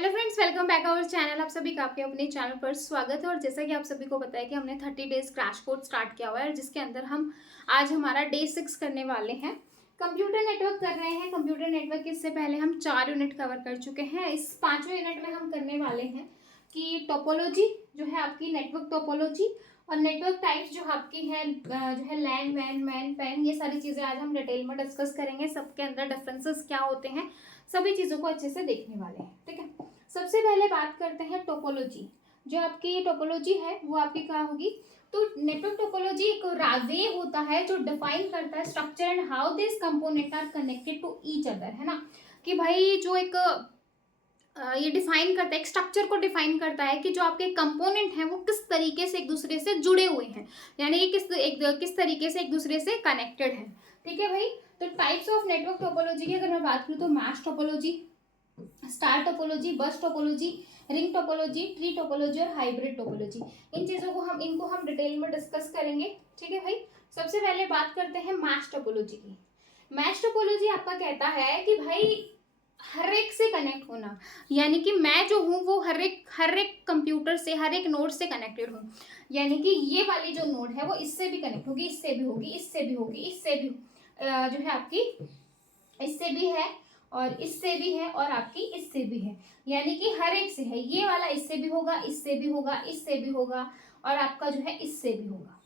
Hello friends, welcome back our channel. आप सभी का आपके अपने चैनल पर स्वागत है। और जैसा कि आप सभी को पता है कि हमने 30 डेज क्रैश कोर्स स्टार्ट किया हुआ है, जिसके अंदर हम आज हमारा डे 6 करने वाले हैं। कंप्यूटर नेटवर्क कर रहे हैं। कंप्यूटर नेटवर्क इससे पहले हम 4 यूनिट कवर कर चुके हैं। इस 5वें यूनिट में हम करने वाले हैं कि टोपोलॉजी जो है आपकी, नेटवर्क टोपोलॉजी और नेटवर्क टाइप्स जो आपकी है, जो है लैन, वैन, मैन, पैन, ये सारी चीज़ें आज हम डिटेल में डिस्कस करेंगे। सबके अंदर डिफरेंसेस क्या होते हैं, सभी चीज़ों को अच्छे से देखने वाले हैं। ठीक है, सबसे पहले बात करते हैं टोपोलॉजी। जो आपकी टोपोलॉजी है वो आपकी क्या होगी, तो नेटवर्क टोपोलॉजी एक वे होता है जो डिफाइन करता है structure and how this component are connected to each other, है ना। कि भाई जो एक ये डिफाइन करता है, एक स्ट्रक्चर को डिफाइन करता है कि जो आपके कंपोनेंट हैं वो किस तरीके से एक दूसरे से जुड़े हुए हैं, यानी कि किस तरीके से एक दूसरे से कनेक्टेड है। ठीक है भाई। तो टाइप्स ऑफ नेटवर्क टोपोलॉजी की अगर मैं बात करूँ तो मैश टोपोलॉजी, स्टार टोपोलॉजी, बस topology, ring topology, tree topology और हाइब्रिड टोपोलॉजी, इनको हम डिटेल में डिस्कस करेंगे। ठीक है भाई। सबसे पहले बात करते हैं मैश टोपोलॉजी की। मैश टोपोलॉजी आपका कहता है कि भाई हर एक से कनेक्ट होना, यानी कि मैं जो हूँ वो हर एक कंप्यूटर से, हर एक नोड से कनेक्टेड हूँ। यानी कि ये वाली जो नोड है वो इससे भी कनेक्ट होगी, इससे भी होगी, इससे भी होगी, इससे भी जो है आपकी इससे भी है, और इससे भी है, और आपकी इससे भी है। यानी कि हर एक से है। ये वाला इससे भी होगा, इससे भी होगा, इससे भी होगा, और आपका जो है इससे भी होगा।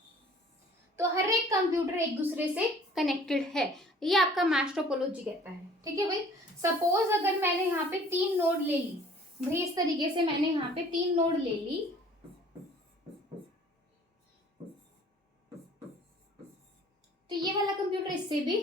तो हर एक कंप्यूटर एक दूसरे से कनेक्टेड है, ये आपका मैश टोपोलॉजी कहता है। ठीक है भाई। सपोज अगर मैंने यहाँ पे 3 नोड ले ली, भाई इस तरीके से मैंने यहाँ पे 3 नोड ले ली, तो ये वाला कंप्यूटर इससे भी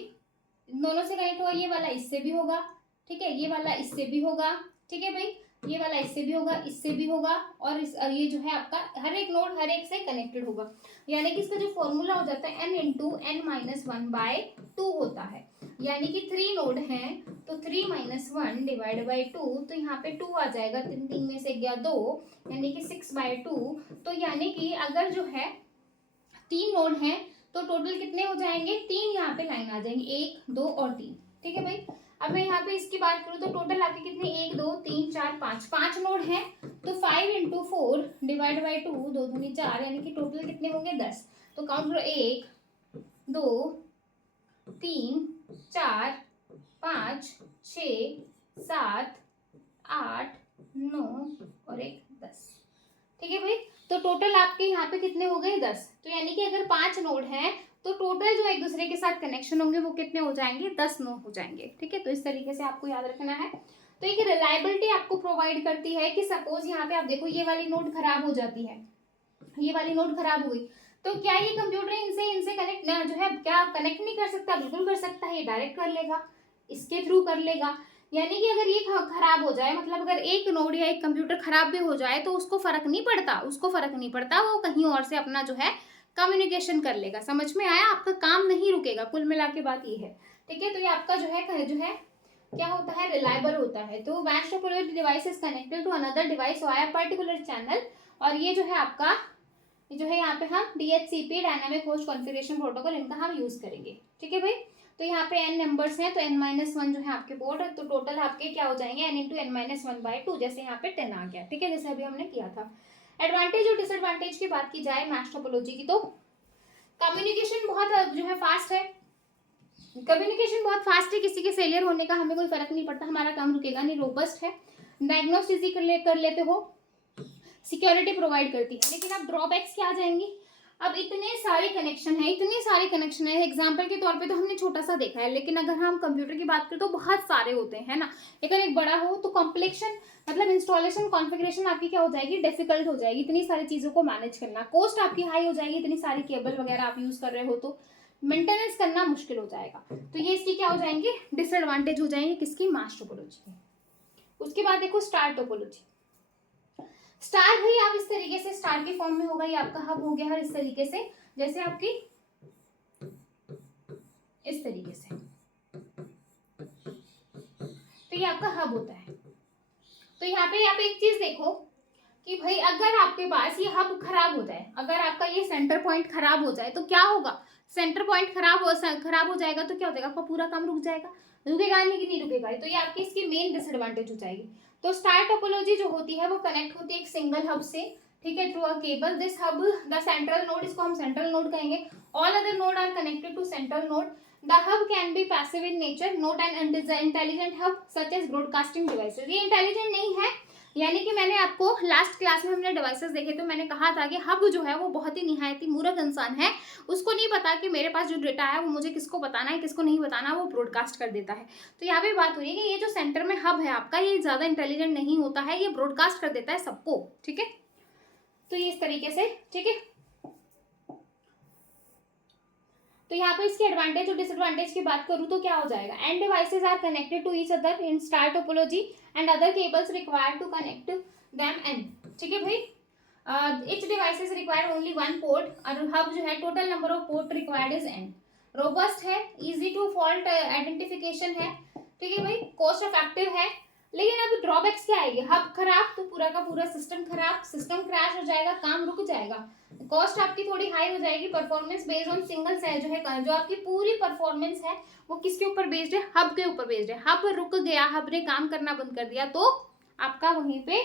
दोनों से कनेक्ट होगा, ये वाला इससे भी होगा, ठीक है, ये वाला इससे भी होगा, ठीक है भाई, ये वाला इससे भी होगा, इससे भी होगा, और ये जो है आपका हर एक नोड हर एक से कनेक्टेड होगा। यानी कि इसका जो फॉर्मूला हो जाता है n इंटू n माइनस 1/2 होता है। यानी कि 3 नोड हैं तो 3 माइनस 1 डिवाइड बाई 2, तो यहाँ पे 2 आ जाएगा, 3 में से गया 2, यानी कि 6/2। तो यानी कि अगर जो है 3 नोड हैं तो टोटल कितने हो जाएंगे, 3 यहाँ पे लाइन आ जाएंगे, 1 2 और 3। ठीक है भाई। अब मैं यहाँ पे इसकी बात करूँ तो टोटल आपके कितने, 1 2 3 4 5 नोड हैं, तो 5 इंटू 4 डिवाइड बाई 2, 2 दूनी 4, यानी कि टोटल कितने होंगे 10। तो काउंट करो, 1 2 3 4 5 6 7 8 9 और 1 10। ठीक है भाई। तो टोटल आपके यहाँ पे कितने हो गए, 10। तो यानी कि अगर 5 नोड हैं तो टोटल जो एक दूसरे के साथ कनेक्शन होंगे वो कितने हो जाएंगे, 10 नोड हो जाएंगे। ठीक है। तो इस तरीके से आपको याद रखना है। तो एक रिलायबिलिटी आपको प्रोवाइड करती है कि सपोज यहाँ पे आप देखो ये वाली नोड खराब हो जाती है, ये वाली नोड खराब हो गई, तो क्या ये कंप्यूटर इनसे कनेक्ट जो है क्या कनेक्ट नहीं कर सकता, बिल्कुल कर सकता है, ये डायरेक्ट कर लेगा, इसके थ्रू कर लेगा। यानी कि अगर ये खराब हो जाए, मतलब अगर एक नोड या एक कंप्यूटर खराब भी हो जाए तो उसको फर्क नहीं पड़ता, वो कहीं और से अपना जो है कम्युनिकेशन कर लेगा। समझ में आया, आपका काम नहीं रुकेगा, कुल मिला के बात ये है। ठीक है। तो ये आपका जो है क्या होता है, रिलायबल होता है। तो mesh topology device is connected to another device via particular channel, और ये जो है आपका जो है यहाँ पे हम DHCP dynamic host configuration protocol, इनका हम यूज करेंगे। ठीक है भाई। तो यहाँ पे n नंबर्स हैं, तो n-1 जो है आपके पोर्ट है, तो टोटल आपके क्या हो जाएंगे, n इंटू n-1/2, जैसे यहाँ पे 10 आ गया। ठीक है, जैसे अभी हमने किया था। एडवांटेज और डिसएडवांटेज की बात की जाए मैश टोपोलॉजी की, तो कम्युनिकेशन बहुत जो है फास्ट है, किसी के फेलियर होने का हमें कोई फर्क नहीं पड़ता, हमारा काम रुकेगा नहीं, रोबस्ट है, डायग्नोस्ट इजी कर लेते हो, सिक्योरिटी प्रोवाइड करती है। लेकिन अब ड्रॉबैक्स क्या आ जाएंगी, अब इतने सारे कनेक्शन है, एग्जाम्पल के तौर पे तो हमने छोटा सा देखा है, लेकिन अगर हम कंप्यूटर की बात करें तो बहुत सारे होते हैं ना। अगर एक बड़ा हो तो कॉम्प्लेक्शन, मतलब इंस्टॉलेशन कॉन्फ़िगरेशन आपकी क्या हो जाएगी, डिफिकल्ट हो जाएगी, इतनी सारी चीज़ों को मैनेज करना, कॉस्ट आपकी हाई हो जाएगी, इतनी सारी केबल वगैरह आप यूज़ कर रहे हो तो मेंटेनेंस करना मुश्किल हो जाएगा। तो ये इसकी क्या हो जाएंगे, डिसएडवांटेज हो जाएंगे, किसकी, मैश टोपोलॉजी की। उसके बाद देखो स्टार टोपोलॉजी। स्टार भाई आप इस तरीके से स्टार के फॉर्म में होगा, ये आपका हब हो गया है इस तरीके से, जैसे आपकी इस तरीके से, तो ये आपका हब होता है। तो यहाँ पे आप एक चीज देखो कि भाई अगर आपके पास ये हब खराब हो जाए, अगर आपका ये सेंटर पॉइंट खराब हो जाए तो क्या होगा, सेंटर पॉइंट खराब हो जाएगा तो क्या हो जाएगा, आपका पूरा काम रुक जाएगा, रुकेगा नहीं कि नहीं रुकेगा। तो ये आपकी इसकी मेन डिसएडवांटेज हो जाएगी। तो स्टार टोपोलॉजी जो होती है वो कनेक्ट होती है एक सिंगल हब से, ठीक है, through a cable. This hub the central node, इसको हम सेंट्रल नोड कहेंगे। All other node are connected to central node. The hub can be passive in nature, not an intelligent hub such as broadcasting devices. ये intelligent नहीं है, यानी कि मैंने आपको लास्ट क्लास में हमने डिवाइसेस देखे तो मैंने कहा था कि हब जो है वो बहुत ही निहायती मूर्ख इंसान है, उसको नहीं पता कि मेरे पास जो डेटा है वो मुझे किसको बताना है किसको नहीं बताना, वो ब्रॉडकास्ट कर देता है। तो यहाँ पे बात हो रही है कि ये जो सेंटर में हब है आपका, ये ज्यादा इंटेलिजेंट नहीं होता है, ये ब्रॉडकास्ट कर देता है सबको, ठीक है। तो ये इस तरीके से, ठीक है। तो यहाँ पे इसकी एडवांटेज और डिसएडवांटेज की बात करूँ तो क्या हो जाएगा, end devices are connected to each other in star topology and other cables required to connect them and, ठीक है भाई। Each devices require only one port, और हब जो है total number of port required is end. Robust है, easy to fault identification है, ठीक है भाई, कॉस्ट इफेक्टिव है। लेकिन अब ड्रॉबैक्स क्या आएगी, हब खराब तो पूरा का पूरा सिस्टम खराब, सिस्टम क्रैश हो जाएगा, काम रुक जाएगा, कॉस्ट आपकी थोड़ी हाई हो जाएगी, परफॉर्मेंस बेस्ड ऑन सिंगल से जो है, जो आपकी पूरी परफॉर्मेंस है वो किसके ऊपर बेस्ड है, हब के ऊपर बेस्ड है। हब रुक गया, हब ने काम करना बंद कर दिया तो आपका वहीं पे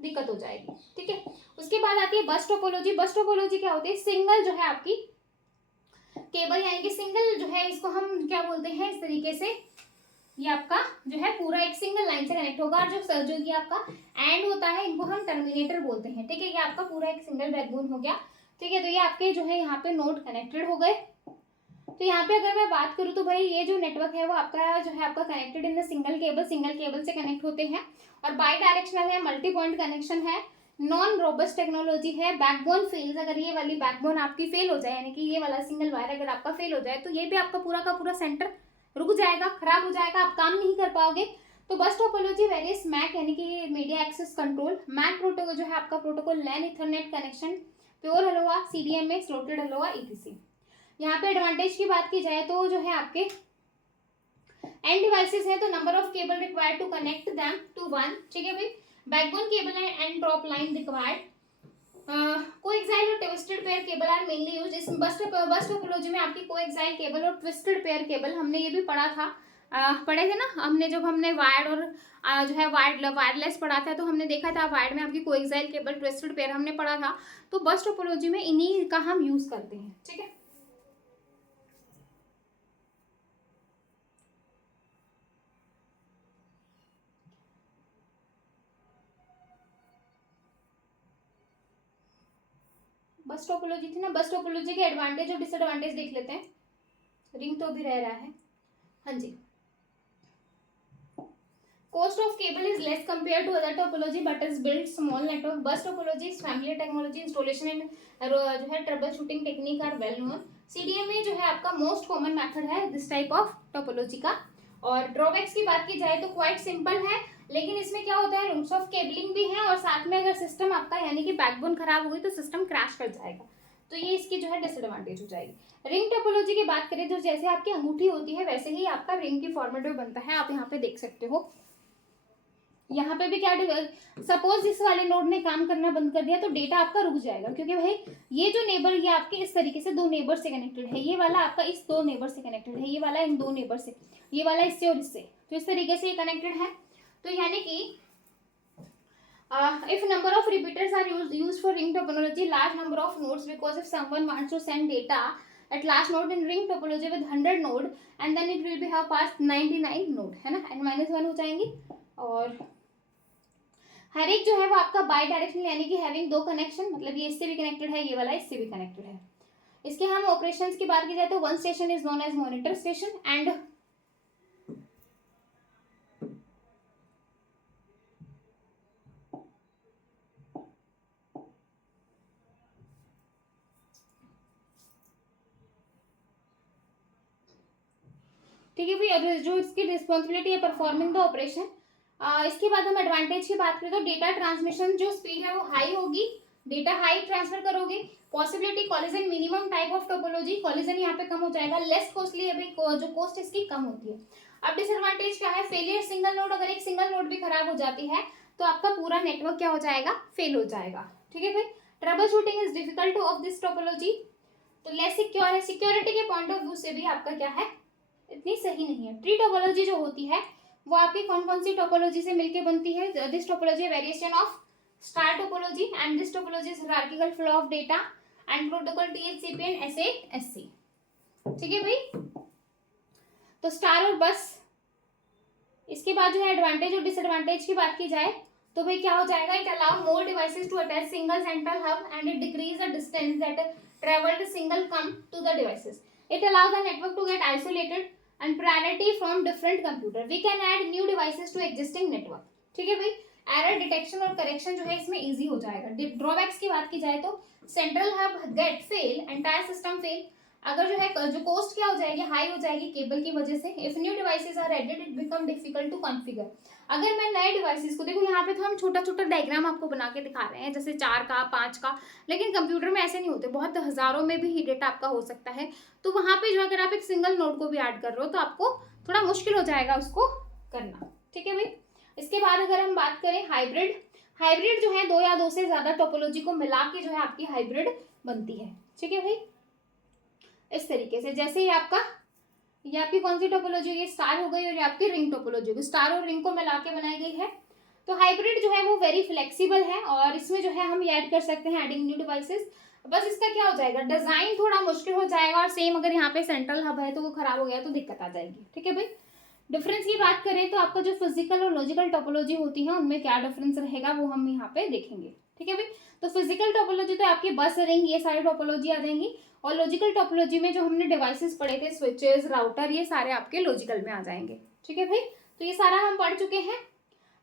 दिक्कत हो जाएगी, ठीक है। उसके बाद आती है बस टोपोलॉजी। बस टोपोलॉजी क्या होती है, सिंगल जो है आपकी केबल, यानी कि सिंगल जो है इसको हम क्या बोलते हैं इस तरीके से, ये आपका जो है पूरा एक सिंगल लाइन से कनेक्ट होगा, और जो ये आपका एंड होता है इनको हम टर्मिनेटर बोलते हैं, ठीक है। ये आपका पूरा एक सिंगल बैकबोन हो गया, ठीक है। तो ये आपके जो है यहाँ पे नोड कनेक्टेड हो गए। तो यहाँ पे अगर मैं बात करूँ तो भाई ये जो नेटवर्क है वो आपका जो है आपका connected in the single cable से कनेक्ट होते हैं, और बाई डायरेक्शनल है, मल्टी पॉइंट कनेक्शन है, नॉन रोबस्ट टेक्नोलॉजी है। बैकबोन फेल्स, अगर ये वाली बैकबोन आपकी फेल हो जाए, यानी कि ये वाला सिंगल वायर अगर आपका फेल हो जाए तो ये भी आपका पूरा का पूरा सेंटर रुक जाएगा, खराब हो जाएगा, आप काम नहीं कर पाओगे। तो बस टोपोलॉजी वेरियस मैक, यानी कि media access control, MAC protocol जो है आपका protocol LAN ethernet connection, pure ALOHA, CDMA, slotted ALOHA, EPC। यहाँ पे एडवांटेज की बात की जाए तो जो है आपके एंड डिवाइसेस है तो number of cable required to connect them to one, ठीक है भाई। Backbone cable and drop line required. Coaxial और twisted pair cable are mainly used. इस बस टोपोलॉजी में आपकी कोएक्साइल केबल और ट्विस्टेड पेयर केबल, हमने ये भी पढ़ा था, पढ़े थे ना हमने, जब हमने वायर्ड और जो है वायरलेस पढ़ा था तो हमने देखा था वायर्ड में आपकी कोएक्साइल केबल, ट्विस्टेड पेयर हमने पढ़ा था। तो बस टोपोलॉजी में इन्हीं का हम यूज करते हैं, ठीक है। बस टोपोलॉजी थी ना, बस टोपोलॉजी के एडवांटेज और डिसएडवांटेज देख लेते हैं। रिंग तो भी रह रहा है, हाँ जी। Cost of cable is less compared to other topology, but is built small network. Bus topology is familiar technology, installation and जो है trouble shooting technique are well known. CDMA जो है आपका most common method है this type of topology का। और drawbacks की बात की जाए तो क्वाइट सिंपल है, लेकिन इसमें क्या होता है, रूट्स ऑफ केबलिंग भी है, और साथ में अगर सिस्टम आपका यानी कि बैकबोन खराब हुई तो सिस्टम क्रैश कर जाएगा, तो ये इसकी जो है डिसएडवांटेज हो जाएगी। रिंग टोपोलॉजी की बात करें तो जैसे आपकी अंगूठी होती है वैसे ही आपका रिंग की फॉर्मेट में बनता है, आप यहाँ पे देख सकते हो। यहाँ पे भी क्या, सपोज इस वाले नोड ने काम करना बंद कर दिया तो डेटा आपका रुक जाएगा, क्योंकि भाई ये जो नेबर ये आपके इस तरीके से दो नेबर से कनेक्टेड है, ये वाला आपका इस दो नेबर से कनेक्टेड है, ये वाला इन दो नेबर से, ये वाला इससे और इससे, तो इस तरीके से ये कनेक्टेड है। तो यानी कि if number of repeaters are used for ring topology, large number of nodes, because if someone wants to send data at last node in ring topology with 100 node and then it will be have past 99 node, है ना, n-1 हो जाएंगी। और हर एक जो है वो आपका बाई डायरेक्शनल, यानी कि हैविंग दो कनेक्शन, मतलब ये इससे भी कनेक्टेड है, ये वाला इससे भी कनेक्टेड है। इसके हम ऑपरेशंस की बात की जाए तो one station is known as monitor station and ठीक है भाई, जो इसकी रिस्पॉन्सिबिलिटी है परफॉर्मिंग द ऑपरेशन। इसके बाद हम एडवांटेज की बात करें तो डेटा ट्रांसमिशन जो स्पीड है वो हाई होगी, डेटा हाई ट्रांसफर करोगे, possibility collision minimum type of topology, collision यहाँ पे कम हो जाएगा, लेस कॉस्टली है भाई, जो कॉस्ट इसकी कम होती है। अब डिसएडवांटेज क्या है, फेलियर सिंगल नोड, अगर एक सिंगल नोड भी खराब हो जाती है तो आपका पूरा नेटवर्क क्या हो जाएगा, फेल हो जाएगा, ठीक है भाई। Trouble shooting is difficult of this topology, तो लेस सिक्योर है, सिक्योरिटी के पॉइंट ऑफ व्यू से भी आपका क्या है, इतनी सही नहीं है। ट्री टोपोलॉजी जो होती है वो आपकी कौन कौन सी टोपोलॉजी से मिलकर बनती है? This topology variation of star topology and this topology is hierarchical flow of data and protocol THCP and SASC। ठीक है भाई, तो स्टार और बस। इसके बाद जो है एडवांटेज और डिसएडवांटेज की बात की जाए तो भाई क्या हो जाएगा? It allow more devices to attach single central hub and it decrease the distance that travelled signal come to the devices. It allow the network to get isolated and priority from different computer. We can add new devices to existing network. ठीक है भाई, error detection और correction जो है इसमें easy हो जाएगा। Drawbacks की बात की जाए तो central hub get fail, entire system fail. अगर जो है जो कॉस्ट क्या हो जाएगी? हाई हो जाएगी केबल की वजह से। If new devices are added it become difficult to configure. अगर मैं नए डिवाइसेस को, देखो यहाँ पे तो हम छोटा छोटा डायग्राम आपको बना के दिखा रहे हैं, जैसे 4 का 5 का, लेकिन कंप्यूटर में ऐसे नहीं होते, बहुत हजारों में भी ही डेटा आपका हो सकता है। तो वहां पे जो अगर आप एक सिंगल नोड को भी ऐड कर रहे हो तो आपको थोड़ा मुश्किल हो जाएगा उसको करना। ठीक है भाई, इसके बाद अगर हम बात करें हाइब्रिड, हाइब्रिड जो है 2 या 2 से ज्यादा टोपोलॉजी को मिला के जो है आपकी हाइब्रिड बनती है। ठीक है भाई, इस तरीके से जैसे ही आपका ये आपकी कौन सी टोपोलॉजी होगी? स्टार हो गई और ये आपकी रिंग टोपोलॉजी होगी। स्टार और रिंग को मिला के बनाई गई है। तो हाइब्रिड जो है वो वेरी फ्लेक्सिबल है और इसमें जो है हम ऐड कर सकते हैं एडिंग न्यू डिवाइसेस। बस इसका क्या हो जाएगा? डिजाइन थोड़ा मुश्किल हो जाएगा और सेम अगर यहाँ पे सेंट्रल हब है तो वो खराब हो गया तो दिक्कत आ जाएगी। ठीक है भाई, डिफरेंस की बात करें तो आपका जो फिजिकल और लॉजिकल टोपोलॉजी होती है उनमें क्या डिफरेंस रहेगा वो हम यहाँ पे देखेंगे। ठीक है भाई, तो फिजिकल टोपोलॉजी तो आपकी बस रिंग ये सारी टोपोलॉजी आ जाएंगी और लॉजिकल टोपोलॉजी में जो हमने डिवाइसेस पढ़े थे, स्विचेस, राउटर, ये सारे आपके लॉजिकल में आ जाएंगे। ठीक है भाई, तो ये सारा हम पढ़ चुके हैं।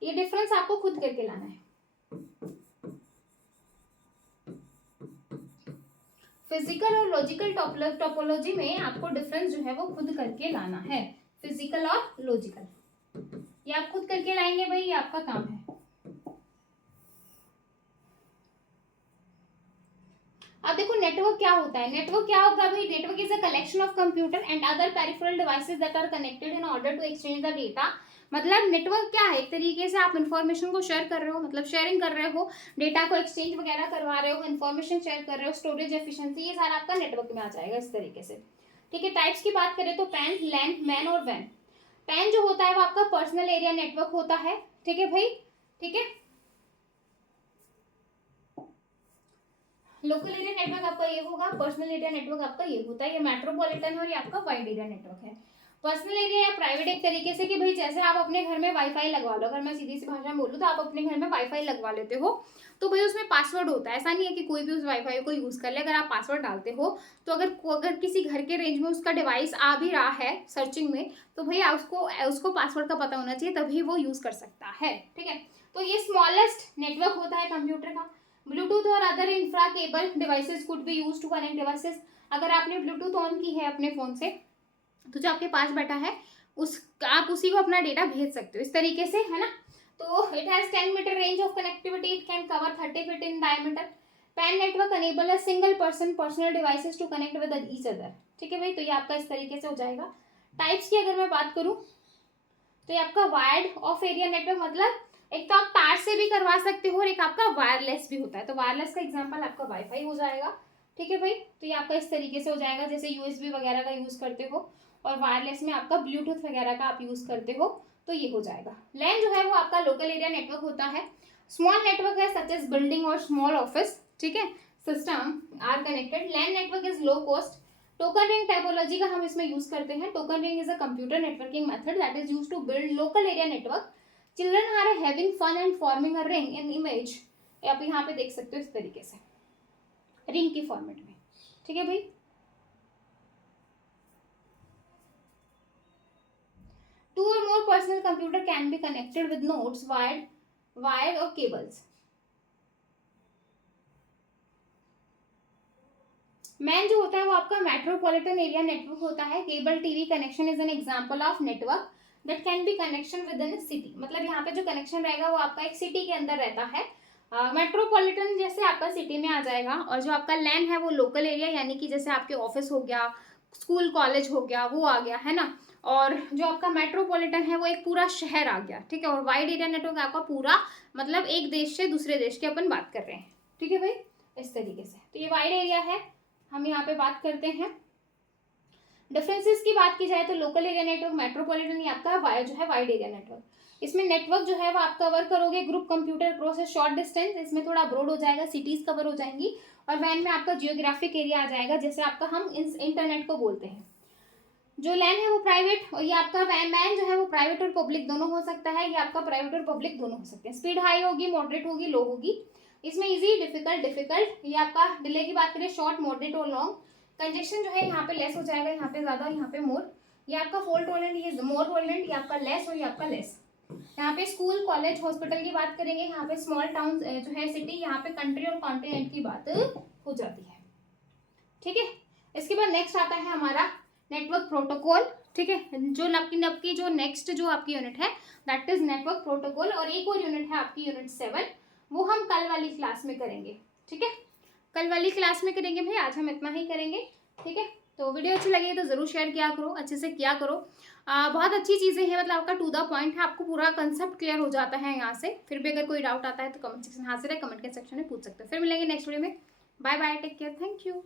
ये डिफरेंस आपको खुद करके लाना है। फिजिकल और लॉजिकल टोपोलॉजी में आपको डिफरेंस जो है वो खुद करके लाना है। फिजिकल और लॉजिकल ये आप खुद करके लाएंगे भाई, ये आपका काम है। अब देखो नेटवर्क क्या होता है? नेटवर्क क्या होगा भाई? Network is a collection of computer and other peripheral devices that are connected in order to exchange the data. मतलब नेटवर्क क्या है? एक तरीके से आप इन्फॉर्मेशन को शेयर कर रहे हो, मतलब शेयरिंग कर रहे हो, डेटा को एक्सचेंज वगैरह करवा रहे हो, इन्फॉर्मेशन शेयर कर रहे हो, स्टोरेज एफिशिएंसी, ये सारा आपका नेटवर्क में आ जाएगा इस तरीके से। ठीक है, टाइप्स की बात करें तो पैन, लैन, मैन और वैन। पैन जो होता है वो आपका पर्सनल एरिया नेटवर्क होता है। ठीक है भाई, ठीक है। लोकल एरिया नेटवर्क आपका ये होगा, पर्सनल एरिया नेटवर्क आपका ये होता है। ये मेट्रोपॉलिटन है और ये आपका वाइड एरिया नेटवर्क है। पर्सनल एरिया या प्राइवेट एक तरीके से कि भाई जैसे आप अपने घर में वाईफाई लगवा लो, अगर मैं सीधी सी भाषा में बोलूँ तो आप अपने घर में वाईफाई लगवा लेते हो तो भाई उसमें पासवर्ड होता है। ऐसा नहीं है कि कोई भी उस वाईफाई को यूज कर ले। अगर आप पासवर्ड डालते हो तो अगर किसी घर के रेंज में उसका डिवाइस आ भी रहा है सर्चिंग में तो भाई उसको पासवर्ड का पता होना चाहिए, तभी वो यूज कर सकता है। ठीक है, तो ये स्मॉलेस्ट नेटवर्क होता है कंप्यूटर का। ब्लूटूथ और other infra cable devices could be used to connect devices. अगर आपने ब्लूटूथ ऑन की है अपने फोन से तो जो आपके पास बैठा है आप उसी को अपना डेटा भेज सकते हो इस तरीके से, है ना। तो it has 10 metre range of connectivity, it can cover 30 feet in diameter. PAN network enable a single person personal devices to connect with each other. ठीक है भाई, तो ये आपका इस तरीके से हो जाएगा। टाइप्स की अगर मैं बात करूं तो ये आपका वायर्ड ऑफ एरिया नेटवर्क, मतलब एक तो आप तार से भी करवा सकते हो और एक आपका वायरलेस भी होता है। तो वायरलेस का एग्जांपल आपका वाईफाई हो जाएगा। ठीक है भाई, तो ये आपका इस तरीके से हो जाएगा जैसे यूएसबी वगैरह का यूज करते हो, और वायरलेस में आपका ब्लूटूथ वगैरह का आप यूज करते हो तो ये हो जाएगा। लैन जो है वो आपका लोकल एरिया नेटवर्क होता है। स्मॉल नेटवर्क है सच एज बिल्डिंग और स्मॉल ऑफिस, ठीक है, system are connected. LAN network is low cost. Token ring typology का हम इसमें यूज करते हैं। Token ring is a computer networking method that is used to build local area network. Children are having fun and forming a ring in image. आप यहाँ पे देख सकते हो इस तरीके से रिंग की फॉर्मेट में। ठीक है भाई, two or more personal computer can be connected with nodes, wired or cables. Man जो होता है वो आपका मेट्रोपॉलिटन एरिया नेटवर्क होता है। Cable TV connection is an example of network that can be connection with in city. मतलब यहाँ पे जो कनेक्शन रहेगा वो आपका एक सिटी के अंदर रहता है। मेट्रोपॉलिटन जैसे आपका सिटी में आ जाएगा, और जो आपका लैन है वो लोकल एरिया, यानी कि जैसे आपके ऑफिस हो गया, स्कूल कॉलेज हो गया, वो आ गया, है ना। और जो आपका मेट्रोपॉलिटन है वो एक पूरा शहर आ गया। ठीक है, और वाइड एरिया नेटवर्क आपका पूरा, मतलब एक देश से दूसरे देश की अपन बात कर रहे हैं। ठीक है भाई, इस तरीके से। तो ये वाइड एरिया है, हम यहाँ पे बात करते हैं। डिफरेंसेस की बात की जाए तो लोकल एरिया नेटवर्क, मेट्रोपॉलिटन, ये आपका जो है वाइड एरिया नेटवर्क। इसमें नेटवर्क जो है वो आप कवर करोगे group computer cross short distance, इसमें थोड़ा ब्रॉड हो जाएगा, सिटीज कवर हो जाएंगी। और वैन में आपका जियोग्राफिक एरिया आ जाएगा, जैसे आपका हम इंटरनेट को बोलते हैं। जो लैन है वो प्राइवेट, और ये आपका मैन जो है वो प्राइवेट और पब्लिक दोनों हो सकता है, ये आपका प्राइवेट और पब्लिक दोनों हो सकते हैं। स्पीड हाई होगी, मॉडरेट होगी, लो होगी। इसमें इजी, डिफिकल्ट, डिफिकल्ट। ये आपका डिले की बात करें, शॉर्ट, मॉडरेट और लॉन्ग। कंजेक्शन जो है यहाँ पे लेस हो जाएगा, यहाँ पे ज्यादा, यहाँ पे मोर। ये आपका फॉल्ट टॉलरेंट, ये मोर टॉलरेंट, ये आपका लेस और ये आपका लेस। यहाँ पे स्कूल, कॉलेज, हॉस्पिटल की बात करेंगे, यहाँ पे स्मॉल टाउन जो है सिटी, यहाँ पे कंट्री और कॉन्टिनेंट की बात हो जाती है। ठीक है, इसके बाद नेक्स्ट आता है हमारा नेटवर्क प्रोटोकॉल। ठीक है, जो आपकी जो नेक्स्ट जो आपकी यूनिट है दैट इज नेटवर्क प्रोटोकॉल। और एक और यूनिट है आपकी यूनिट 7, वो हम कल वाली क्लास में करेंगे। ठीक है, कल वाली क्लास में करेंगे भाई, आज हम इतना ही करेंगे। ठीक है, तो वीडियो अच्छी लगी तो जरूर शेयर किया करो, अच्छे से किया करो। बहुत अच्छी चीज़ें हैं, मतलब आपका टू द पॉइंट है, आपको पूरा कंसेप्ट क्लियर हो जाता है यहाँ से। फिर भी अगर कोई डाउट आता है तो कमेंट सेक्शन हाजिर है, कमेंट के सेक्शन में पूछ सकते हो। फिर मिलेंगे नेक्स्ट वीडियो में। Bye bye, take care, thank you.